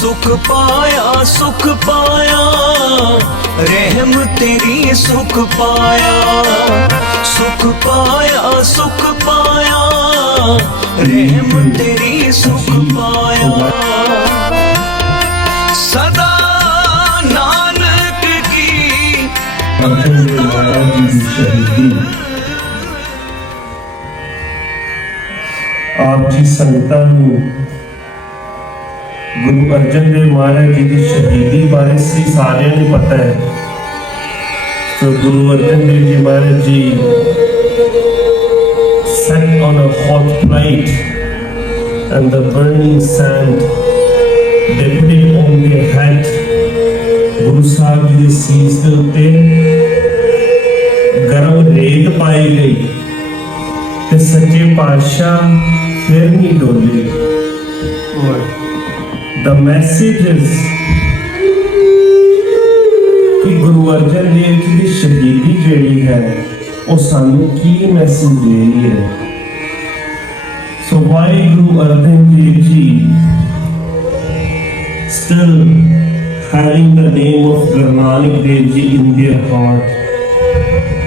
ਸੁਖ ਪਾਇਆ ਸੁਖ ਪਾਇਆ। ਰਹਿਮ ਤੇਰੀ ਸੁਖ ਪਾਇਆ। ਸੁਖ ਪਾਇਆ ਸੁਖ ਪਾਇਆ। ਰਹਿਮ ਤੇਰੀ ਸੁਖ ਪਾਇਆ। ਸਦਾ ਨਾਨਕ ਕੀ ਆਪ ਜੀ ਸੰਗਤਾਂ ਨੂੰ ਗੁਰੂ ਅਰਜਨ ਦੇਵ ਮਹਾਰਾਜ ਜੀ ਦੀ ਸ਼ਹੀਦੀ ਬਾਰੇ ਸੀ ਸਾਰਿਆਂ ਨੂੰ ਪਤਾ ਹੈ। ਸੋ Guru Arjan Dev ji Maharaj ji sat on a hot plate and the burning sand dipping on their head Guru Sahib ji ਦੇ ਸੀਸ ਦੇ ਉੱਤੇ ਗਰਮ ਰੇਤ ਪਾਈ ਗਈ ਤੇ ਸੱਚੇ ਪਾਤਸ਼ਾਹ ਫਿਰ ਨਹੀਂ ਡੋਲੇ। The message is ਕਿ ਗੁਰੂ ਅਰਜਨ ਦੇਵ ਜੀ ਦੀ ਸ਼ਹੀਦੀ ਜਿਹੜੀ ਹੈ, ਉਹ ਸਾਨੂੰ ਕੀ ਮੈਸੇਜ ਦੇ ਰਹੀ ਹੈ? ਸੋ Y Guru Arjan Dev ji still having the name of Guru Nanak Dev Ji in their heart,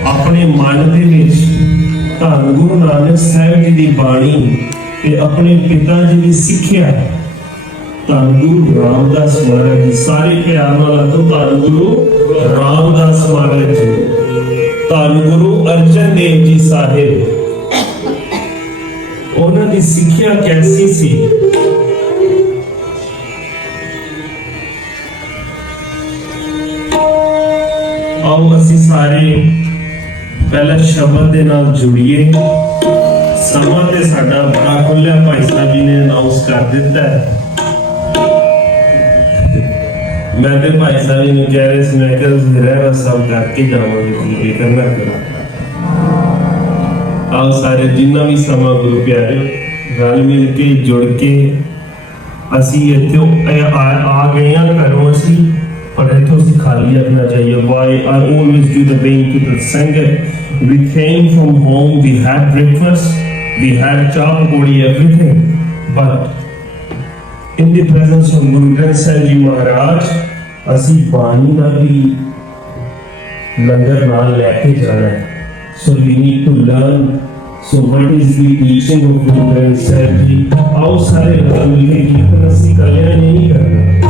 ਆਪਣੇ ਮਨ ਦੇ ਵਿੱਚ ਧੰਨ ਗੁਰੂ ਨਾਨਕ ਸਾਹਿਬ ਜੀ ਦੀ ਬਾਣੀ ਤੇ ਆਪਣੇ ਪਿਤਾ ਜੀ ਦੀ ਸਿੱਖਿਆ ਧੰਨ ਗੁਰੂ ਰਾਮਦਾਸ ਮਹਾਰਾਜ ਜੀ। ਸਾਰੇ ਪਿਆਰ ਨਾਲ ਆਖੋ, ਧੰਨ ਗੁਰੂ ਰਾਮਦਾਸ ਮਹਾਰਾਜ ਜੀ। ਧੰਨ ਗੁਰੂ ਅਰਜਨ ਦੇਵ ਜੀ ਸਾਹਿਬ। ਉਹਨਾਂ ਦੀ ਸਿੱਖਿਆ ਕੈਸੀ ਸੀ? ਆਓ ਅਸੀਂ ਸਾਰੇ ਪਹਿਲਾਂ ਸ਼ਬਦ ਦੇ ਨਾਲ ਜੁੜੀਏ। ਸਮਾਂ ਤੇ ਸਾਡਾ ਬੜਾ ਖੁੱਲਿਆ ਭਾਈ ਸਾਹਿਬ ਜੀ ਨੇ ਅਨਾਉਂਸ ਕਰ ਦਿੱਤਾ ਹੈ। ਮੈਂ ਤੇ ਭਾਈ ਸਾਹਿਬ ਜੀ ਨੂੰ ਕਹਿ ਰਿਹਾ ਸੀ ਮੈਂ ਕਿਹਾ ਤੁਸੀਂ ਰਹਿਣਾ ਸਭ ਕਰਕੇ ਜਾਵਾਂਗੇ ਤੁਸੀਂ ਫਿਕਰ ਨਾ ਕਰੋ ਆਓ ਸਾਰੇ ਜਿੰਨਾ ਵੀ ਸਮਾਂ ਗੁਰੂ ਪਿਆਰਿਓ ਰਲ ਮਿਲ ਕੇ ਜੁੜ ਕੇ ਅਸੀਂ ਇੱਥੇ ਆ ਆ ਗਏ ਹਾਂ ਘਰੋਂ ਅਸੀਂ ਪਰ ਇੱਥੋਂ ਅਸੀਂ ਖਾਲੀ ਰੱਖਣਾ ਚਾਹੀਏ why I always do the vein to the sangat we came from home we had breakfast we had chap puri everything but in the presence of Guru Granth Sahib Ji Maharaj ਅਸੀਂ ਪਾਣੀ ਦਾ ਵੀ ਲੰਗਰ ਨਾਲ ਲੈ ਕੇ ਜਾਣਾ ਹੈ so we need to learn so what is the teaching of Guru Granth Sahib ji ਆਓ ਸਾਰੇ ਨਾਲ ਮਿਲ ਕੇ ਕੀਰਤਨ ਅਸੀਂ ਕੱਲਿਆਂ ਨਹੀਂ ਕਰਨਾ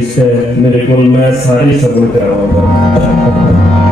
ਸ਼ਬਦਾਂ ਹੈ ਮੇਰੇ ਕੋਲ ਮੈਂ ਸਾਰੇ ਸ਼ਬਦ ਕਰਾਂਗਾ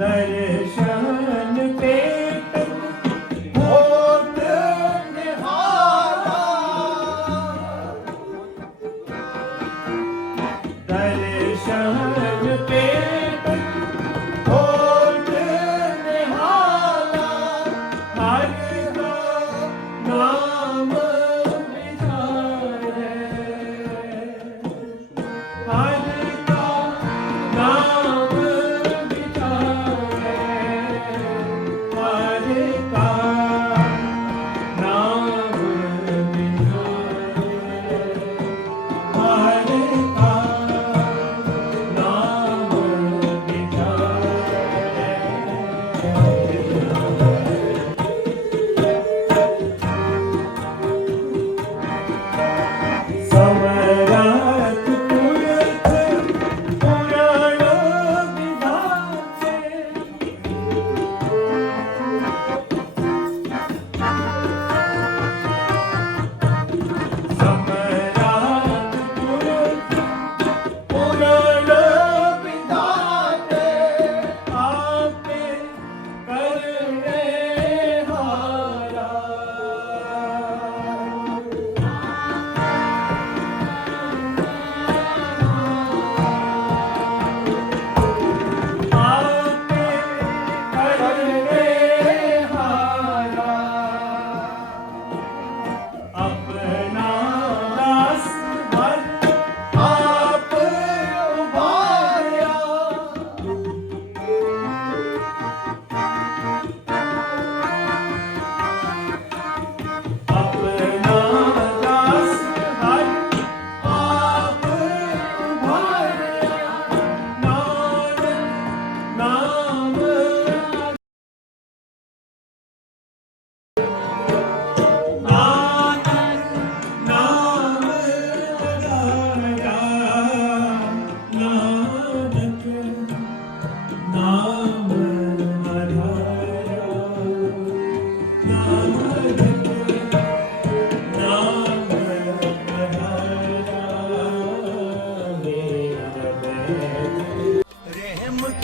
दर्शन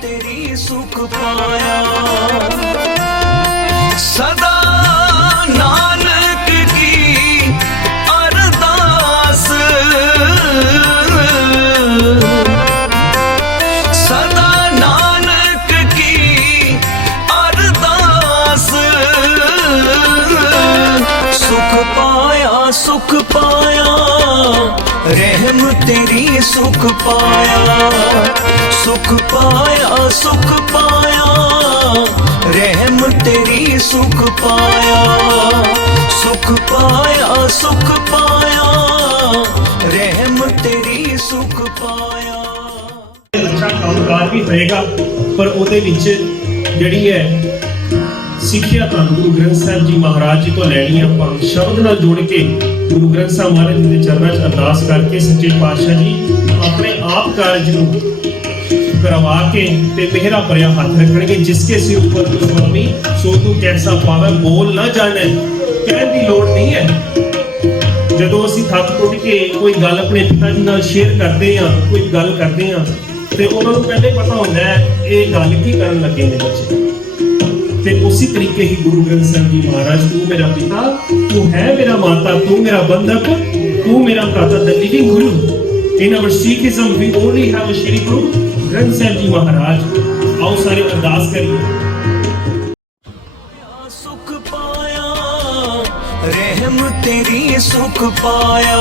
ਤੇਰੀ ਸੁਖ ਪਾਇਆ। ਸਦਾ ਨਾਨਕ ਕੀ ਅਰਦਾਸ। ਸਦਾ ਨਾਨਕ ਕੀ ਅਰਦਾਸ। ਸੁਖ ਪਾਇਆ ਸੁਖ ਰਹਿਮ ਤੇਰੀ ਸੁਖ ਪਾਇਆ ਸੁਖ ਪਾਇਆ ਸੁਖ ਪਾਇਆ। ਰਹਿਮ ਤੇਰੀ ਸੁਖ ਪਾਇਆ ਸੁਖ ਪਾਇਆ ਸੁਖ ਪਾਇਆ। ਰਹਿਮ ਤੇਰੀ ਸੁਖ ਪਾਇਆ। ਅੱਛਾ, ਕੰਮਕਾਰ ਵੀ ਹੋਏਗਾ, ਪਰ ਉਹਦੇ ਵਿੱਚ ਜਿਹੜੀ ਹੈ ਸਿੱਖਿਆ ਤਾਂ ਗੁਰੂ ਗ੍ਰੰਥ ਸਾਹਿਬ ਜੀ ਮਹਾਰਾਜ ਜੀ ਤੋਂ ਲੈਣੀ ਆਪਾਂ ਸ਼ਬਦ ਨਾਲ ਜੋੜ ਕੇ ਗੁਰੂ ਗ੍ਰੰਥ ਸਾਹਿਬ ਮਹਾਰਾਜ ਜੀ ਦੇ ਚਰਨਾਂ 'ਚ ਅਰਦਾਸ ਕਰਕੇ ਸੱਚੇ ਪਾਤਸ਼ਾਹ ਜੀ ਆਪਣੇ ਆਪ ਕਾਰਜ ਨੂੰ ਕਰਵਾ ਕੇ ਤੇ ਮਿਹਰਾ ਭਰਿਆ ਹੱਥ ਰੱਖਣਗੇ ਜਿਸਕੇ ਸਿਰ ਉੱਪਰ ਸੁਆਮੀ ਸੋ ਤੂੰ ਕੈਸਾ ਪਾਵੇ, ਬੋਲ ਨਾ ਜਾਣੇ। ਕਹਿਣ ਦੀ ਲੋੜ ਨਹੀਂ ਹੈ। ਜਦੋਂ ਅਸੀਂ ਥੱਕ ਟੁੱਟ ਕੇ ਕੋਈ ਗੱਲ ਆਪਣੇ ਪਿਤਾ ਜੀ ਨਾਲ ਸ਼ੇਅਰ ਕਰਦੇ ਆ ਕੋਈ ਗੱਲ ਕਰਦੇ ਆ ਤੇ ਉਹਨਾਂ ਨੂੰ ਪਹਿਲੇ ਪਤਾ ਹੁੰਦਾ ਹੈ, ਇਹ ਗੱਲ ਕੀ ਕਰਨ ਲੱਗੇ ਨੇ ਬੱਚੇ? ਤੇ ਉਸੇ ਤਰੀਕੇ ਹੀ ਗੁਰੂ ਗ੍ਰੰਥ ਸਾਹਿਬ ਜੀ ਮਹਾਰਾਜ, ਤੂੰ ਮੇਰਾ ਪਿਤਾ, ਤੂੰ ਹੈ ਮੇਰਾ ਮਾਤਾ, ਤੂੰ ਮੇਰਾ ਬੰਧਕ, ਤੂੰ ਮੇਰਾ ਭਰਾਤਾ the living guru in our sikhism, we only have a shri guru ਗ੍ਰੰਥ ਸਾਹਿਬ ਜੀ ਮਹਾਰਾਜ ਆਓ ਸਾਰੇ ਅਰਦਾਸ ਕਰੀਏ। ਸੁਖ ਪਾਇਆ, ਰਹਿਮ ਤੇਰੀ ਸੁਖ ਪਾਇਆ।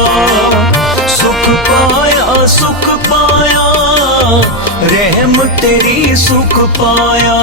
ਸੁਖ ਪਾਇਆ ਸੁਖ ਪਾਇਆ, ਰਹਿਮ ਤੇਰੀ ਸੁਖ ਪਾਇਆ।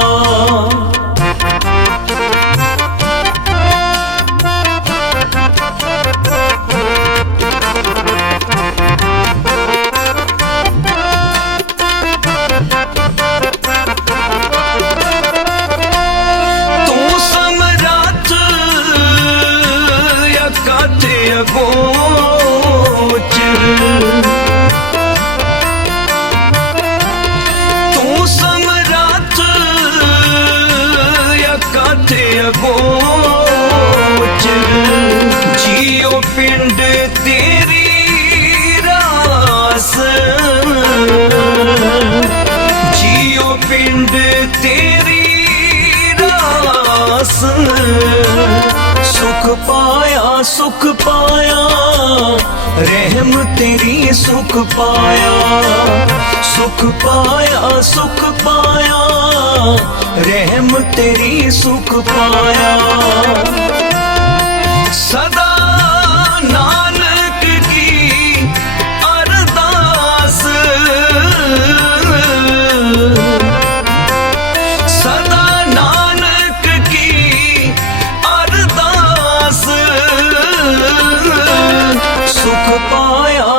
ਰਹਿਮ ਤੇਰੀ ਸੁਖ ਪਾਇਆ ਸੁਖ ਪਾਇਆ ਸੁਖ ਪਾਇਆ। ਰਹਿਮ ਤੇਰੀ ਸੁਖ ਪਾਇਆ। ਸਦਾ